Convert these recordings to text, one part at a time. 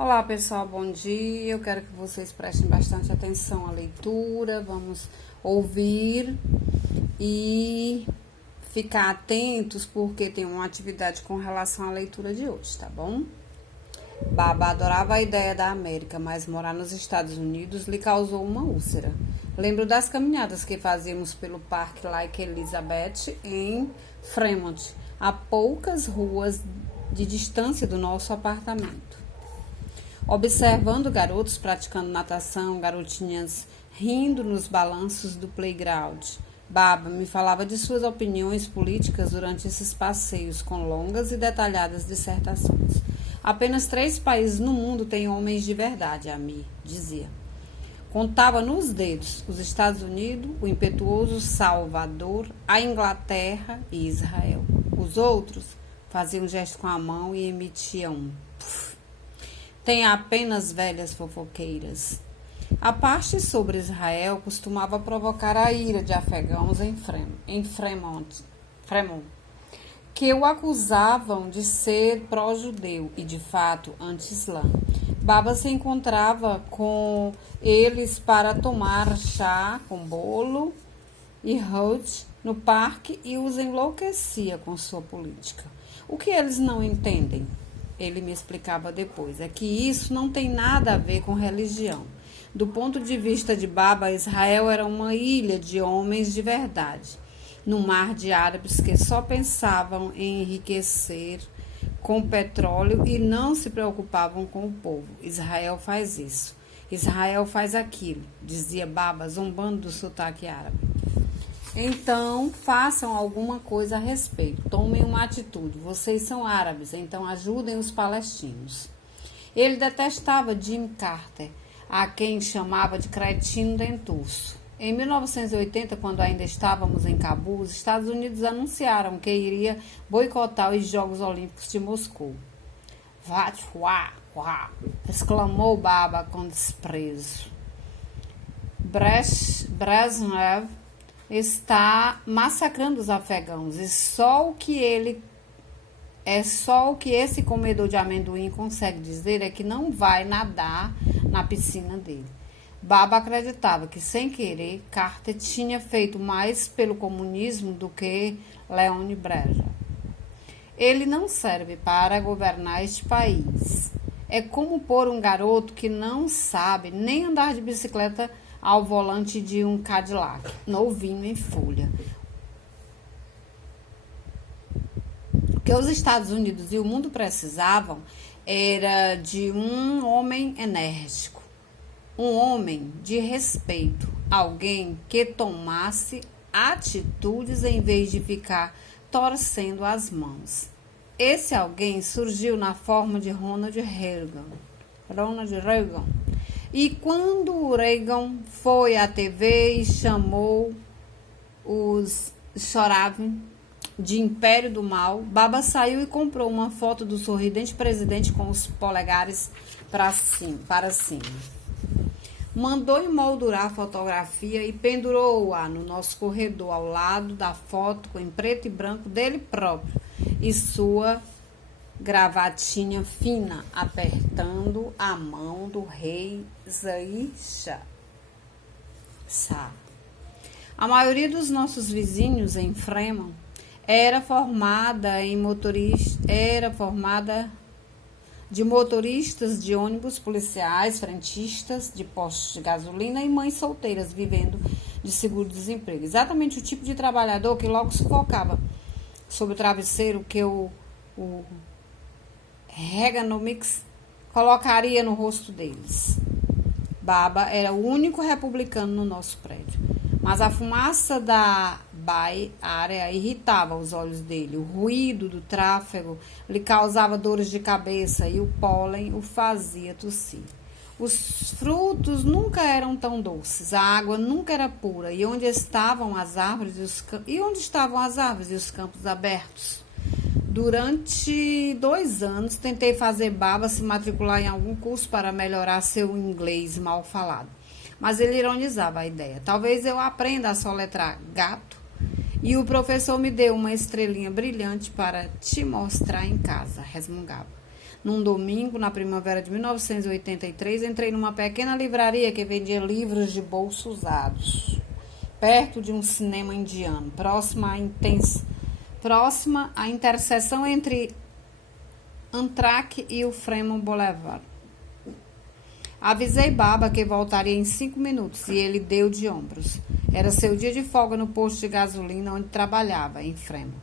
Olá pessoal, bom dia. Eu quero que vocês prestem bastante atenção à leitura. Vamos ouvir e ficar atentos porque tem uma atividade com relação à leitura de hoje, tá bom? Baba adorava a ideia da América, mas morar nos Estados Unidos lhe causou uma úlcera. Lembro das caminhadas que fazíamos pelo Parque Lake Elizabeth em Fremont, a poucas ruas de distância do nosso apartamento. Observando garotos praticando natação, garotinhas rindo nos balanços do playground. Baba me falava de suas opiniões políticas durante esses passeios com longas e detalhadas dissertações. Apenas 3 países no mundo têm homens de verdade, Ami dizia. Contava nos dedos os Estados Unidos, o impetuoso Salvador, a Inglaterra e Israel. Os outros faziam um gesto com a mão e emitiam um puff. Tem apenas velhas fofoqueiras. A parte sobre Israel costumava provocar a ira de afegãos em Fremont, que o acusavam de ser pró-judeu e, de fato, anti-islã. Baba se encontrava com eles para tomar chá com bolo e hot no parque e os enlouquecia com sua política. O que eles não entendem, ele me explicava depois, é que isso não tem nada a ver com religião. Do ponto de vista de Baba, Israel era uma ilha de homens de verdade, num mar de árabes que só pensavam em enriquecer com petróleo e não se preocupavam com o povo. Israel faz isso, Israel faz aquilo, dizia Baba, zombando do sotaque árabe. Então, façam alguma coisa a respeito, tomem uma atitude. Vocês são árabes, então ajudem os palestinos. Ele detestava Jimmy Carter, a quem chamava de cretino dentuço. Em 1980, quando ainda estávamos em Cabul, os Estados Unidos anunciaram que iria boicotar os Jogos Olímpicos de Moscou. Vá! Exclamou Baba com desprezo. Brezhnev está massacrando os afegãos e só o que esse comedor de amendoim consegue dizer é que não vai nadar na piscina dele. Baba acreditava que, sem querer, Carter tinha feito mais pelo comunismo do que Leon Brezhnev. Ele não serve para governar este país. É como pôr um garoto que não sabe nem andar de bicicleta ao volante de um Cadillac, novinho em folha. O que os Estados Unidos e o mundo precisavam era de um homem enérgico, um homem de respeito, alguém que tomasse atitudes em vez de ficar torcendo as mãos. Esse alguém surgiu na forma de Ronald Reagan. E quando o Reagan foi à TV e chamou os Choravam de Império do Mal, Baba saiu e comprou uma foto do sorridente presidente com os polegares para cima. Mandou emoldurar a fotografia e pendurou-a no nosso corredor ao lado da foto em preto e branco dele próprio e sua gravatinha fina, apertando a mão do rei Zair Shah. A maioria dos nossos vizinhos em Fremont era formada de motoristas de ônibus, policiais, frentistas de postos de gasolina e mães solteiras vivendo de seguro-desemprego. Exatamente o tipo de trabalhador que logo sufocava sob o travesseiro que o Reaganomics colocaria no rosto deles. Baba era o único republicano no nosso prédio, mas a fumaça da Bay Area irritava os olhos dele, o ruído do tráfego lhe causava dores de cabeça e o pólen o fazia tossir. Os frutos nunca eram tão doces, a água nunca era pura, e onde estavam as árvores e os campos abertos? Durante 2 anos, tentei fazer Baba se matricular em algum curso para melhorar seu inglês mal falado. Mas ele ironizava a ideia. Talvez eu aprenda a soletrar gato e o professor me deu uma estrelinha brilhante para te mostrar em casa, resmungava. Num domingo, na primavera de 1983, entrei numa pequena livraria que vendia livros de bolso usados, perto de um cinema indiano, próxima à interseção entre Amtrak e o Fremont Boulevard. Avisei Baba que voltaria em 5 minutos e ele deu de ombros. Era seu dia de folga no posto de gasolina onde trabalhava, em Fremont.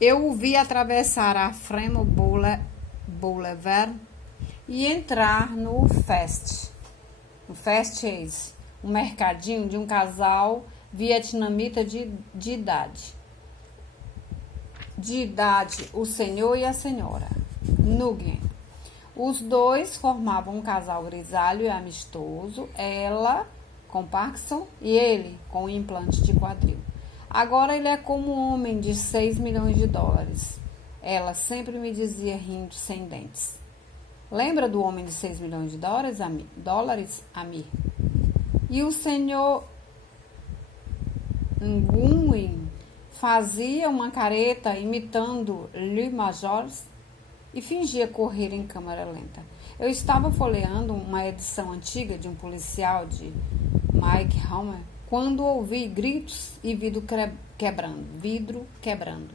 Eu o vi atravessar a Fremont Boulevard e entrar no Fast Ace, um mercadinho de um casal vietnamita de idade. O senhor e a senhora Nguyen. Os dois formavam um casal grisalho e amistoso, ela com Parkinson e ele com implante de quadril. Agora ele é como um homem de 6 milhões de dólares. Ela sempre me dizia rindo sem dentes. Lembra do homem de 6 milhões de dólares, Amir? E o senhor Nguyen fazia uma careta imitando Le Majors e fingia correr em câmera lenta. Eu estava folheando uma edição antiga de um policial de Mike Hammer quando ouvi gritos e vidro quebrando.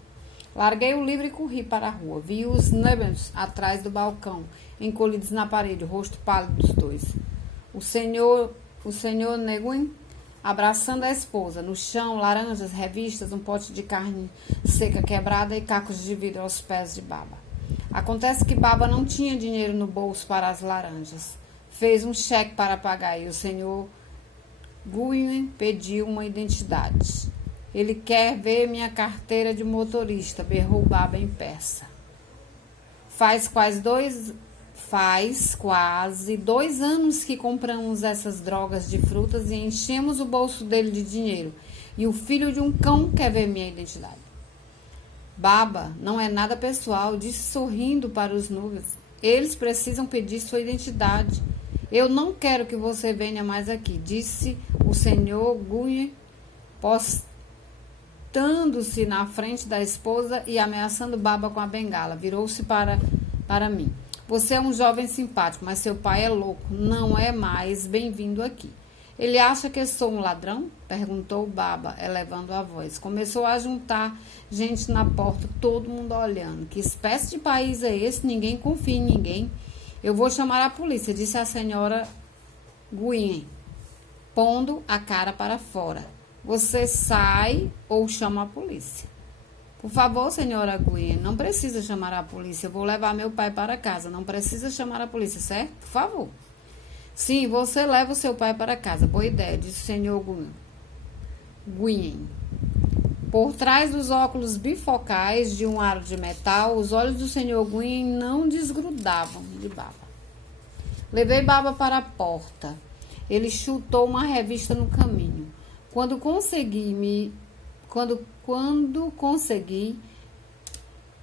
Larguei o livro e corri para a rua. Vi os Nebbens atrás do balcão, encolhidos na parede, o rosto pálido dos dois. O senhor Nguyen abraçando a esposa. No chão, laranjas, revistas, um pote de carne seca quebrada e cacos de vidro aos pés de Baba. Acontece que Baba não tinha dinheiro no bolso para as laranjas. Fez um cheque para pagar e o senhor Nguyen pediu uma identidade. Ele quer ver minha carteira de motorista, berrou Baba em persa. Faz quase 2 anos que compramos essas drogas de frutas e enchemos o bolso dele de dinheiro. E o filho de um cão quer ver minha identidade. Baba, não é nada pessoal, disse sorrindo para os nuvens. Eles precisam pedir sua identidade. Eu não quero que você venha mais aqui, disse o senhor Nguyen, postando-se na frente da esposa e ameaçando Baba com a bengala. Virou-se para mim. Você é um jovem simpático, mas seu pai é louco. Não é mais bem-vindo aqui. Ele acha que sou um ladrão? Perguntou Baba, elevando a voz. Começou a juntar gente na porta, todo mundo olhando. Que espécie de país é esse? Ninguém confia em ninguém. Eu vou chamar a polícia, disse a senhora Nguyen, pondo a cara para fora. Você sai ou chama a polícia. Por favor, senhora Nguyen, não precisa chamar a polícia. Eu vou levar meu pai para casa. Não precisa chamar a polícia, certo? Por favor. Sim, você leva o seu pai para casa. Boa ideia, disse o senhor Nguyen. Por trás dos óculos bifocais de um aro de metal, os olhos do senhor Nguyen não desgrudavam de Baba. Levei Baba para a porta. Ele chutou uma revista no caminho. Quando consegui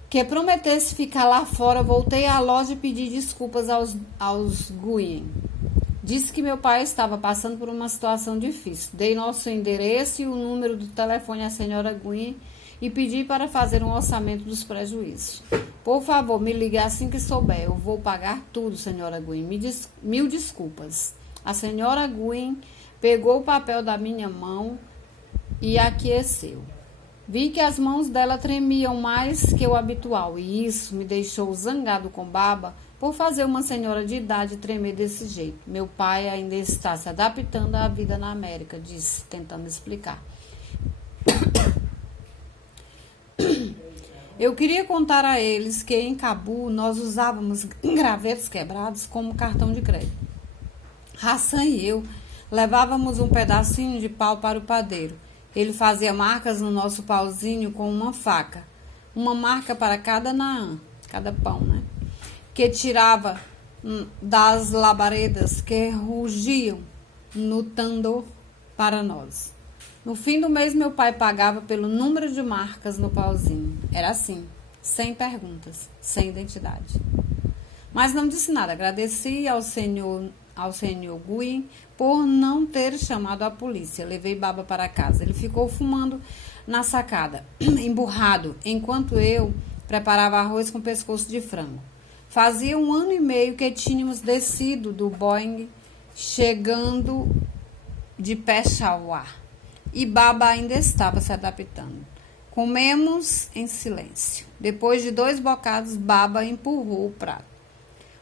que prometesse ficar lá fora, voltei à loja e pedi desculpas aos Nguyen. Disse que meu pai estava passando por uma situação difícil. Dei nosso endereço e o número do telefone à senhora Nguyen e pedi para fazer um orçamento dos prejuízos. Por favor, me ligue assim que souber. Eu vou pagar tudo, senhora Nguyen. Mil desculpas. A senhora Nguyen pegou o papel da minha mão e aqueceu. Vi que as mãos dela tremiam mais que o habitual e isso me deixou zangado com Baba por fazer uma senhora de idade tremer desse jeito. Meu pai ainda está se adaptando à vida na América, disse, tentando explicar. Eu queria contar a eles que em Cabul nós usávamos gravetos quebrados como cartão de crédito. Hassan e eu levávamos um pedacinho de pau para o padeiro. Ele fazia marcas no nosso pauzinho com uma faca. Uma marca para cada naã, cada pão, né? Que tirava das labaredas que rugiam no tandor para nós. No fim do mês, meu pai pagava pelo número de marcas no pauzinho. Era assim, sem perguntas, sem identidade. Mas não disse nada. Agradeci ao senhor Nguyen por não ter chamado a polícia. Levei Baba para casa. Ele ficou fumando na sacada, emburrado, enquanto eu preparava arroz com pescoço de frango. Fazia 1 ano e meio que tínhamos descido do Boeing, chegando de Peshawar. E Baba ainda estava se adaptando. Comemos em silêncio. Depois de 2 bocados, Baba empurrou o prato.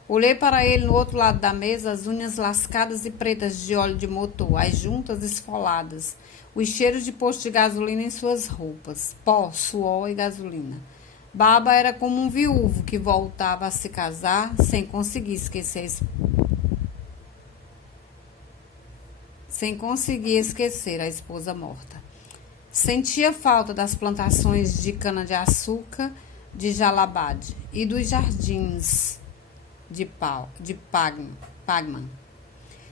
Olhei para ele no outro lado da mesa, as unhas lascadas e pretas de óleo de motor, as juntas esfoladas, os cheiros de posto de gasolina em suas roupas, pó, suor e gasolina. Baba era como um viúvo que voltava a se casar sem conseguir esquecer a esposa morta. Sentia falta das plantações de cana-de-açúcar de Jalabad e dos jardins de Pagman.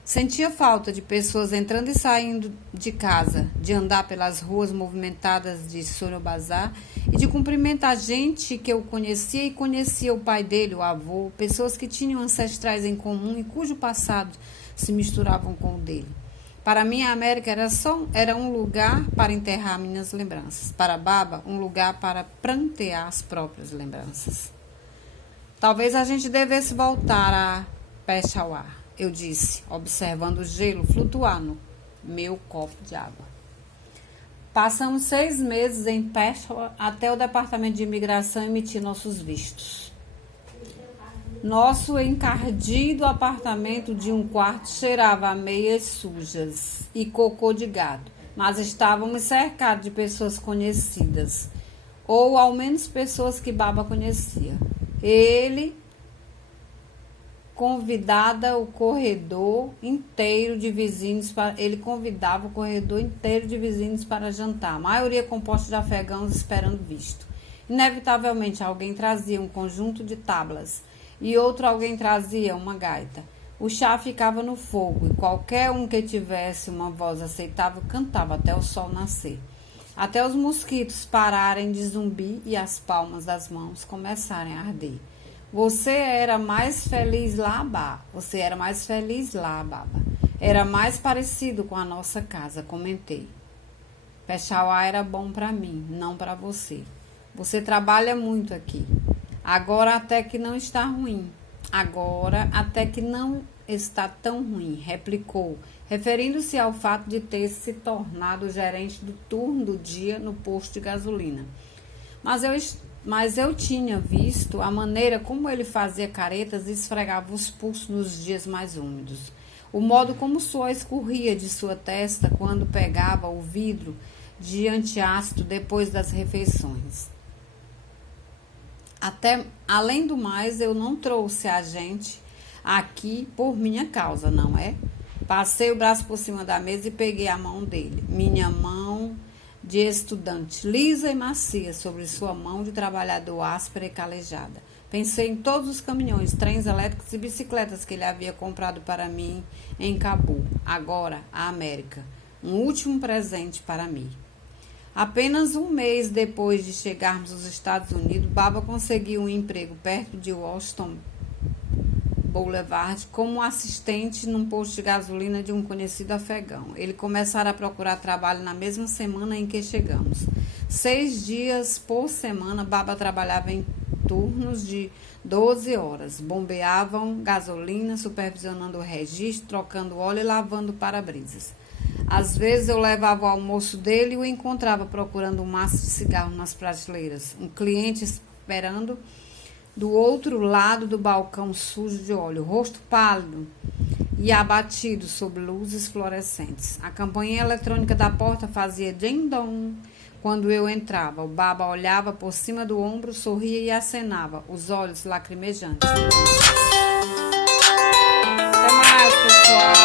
Sentia falta de pessoas entrando e saindo de casa, de andar pelas ruas movimentadas de Sorobazar e de cumprimentar gente que eu conhecia e conhecia o pai dele, o avô, pessoas que tinham ancestrais em comum e cujo passado se misturavam com o dele. Para mim, a América era um lugar para enterrar minhas lembranças. Para Baba, um lugar para prantear as próprias lembranças. Talvez a gente devesse voltar a Peshawar, eu disse, observando o gelo flutuar no meu copo de água. Passamos 6 meses em Peshawar até o departamento de imigração emitir nossos vistos. Nosso encardido apartamento de 1 quarto cheirava a meias sujas e cocô de gado, mas estávamos cercados de pessoas conhecidas, ou ao menos pessoas que Baba conhecia. Ele convidava o corredor inteiro de vizinhos para jantar, a maioria composta de afegãos esperando visto. Inevitavelmente alguém trazia um conjunto de tablas e outro alguém trazia uma gaita. O chá ficava no fogo e qualquer um que tivesse uma voz aceitável cantava até o sol nascer, até os mosquitos pararem de zumbir e as palmas das mãos começarem a arder. Você era mais feliz lá, Baba. Era mais parecido com a nossa casa, comentei. Peshawar era bom para mim, não para você. Você trabalha muito aqui. Agora até que não está tão ruim, replicou, referindo-se ao fato de ter se tornado gerente do turno do dia no posto de gasolina. Mas eu tinha visto a maneira como ele fazia caretas e esfregava os pulsos nos dias mais úmidos. O modo como o suor escorria de sua testa quando pegava o vidro de antiácido depois das refeições. Além do mais, eu não trouxe a gente aqui por minha causa, não é? Passei o braço por cima da mesa e peguei a mão dele. Minha mão de estudante, lisa e macia, sobre sua mão de trabalhador áspera e calejada. Pensei em todos os caminhões, trens elétricos e bicicletas que ele havia comprado para mim em Cabul. Agora, a América. Um último presente para mim. Apenas 1 mês depois de chegarmos aos Estados Unidos, Baba conseguiu um emprego perto de Washington Boulevard como assistente num posto de gasolina de um conhecido afegão. Ele começara a procurar trabalho na mesma semana em que chegamos. 6 dias por semana, Baba trabalhava em turnos de 12 horas. Bombeavam gasolina, supervisionando o registro, trocando óleo e lavando para-brisas. Às vezes eu levava o almoço dele e o encontrava procurando um maço de cigarro nas prateleiras. Um cliente esperando do outro lado do balcão sujo de óleo, rosto pálido e abatido sob luzes fluorescentes. A campainha eletrônica da porta fazia ding-dong quando eu entrava. O Baba olhava por cima do ombro, sorria e acenava, os olhos lacrimejantes. Até mais, pessoal!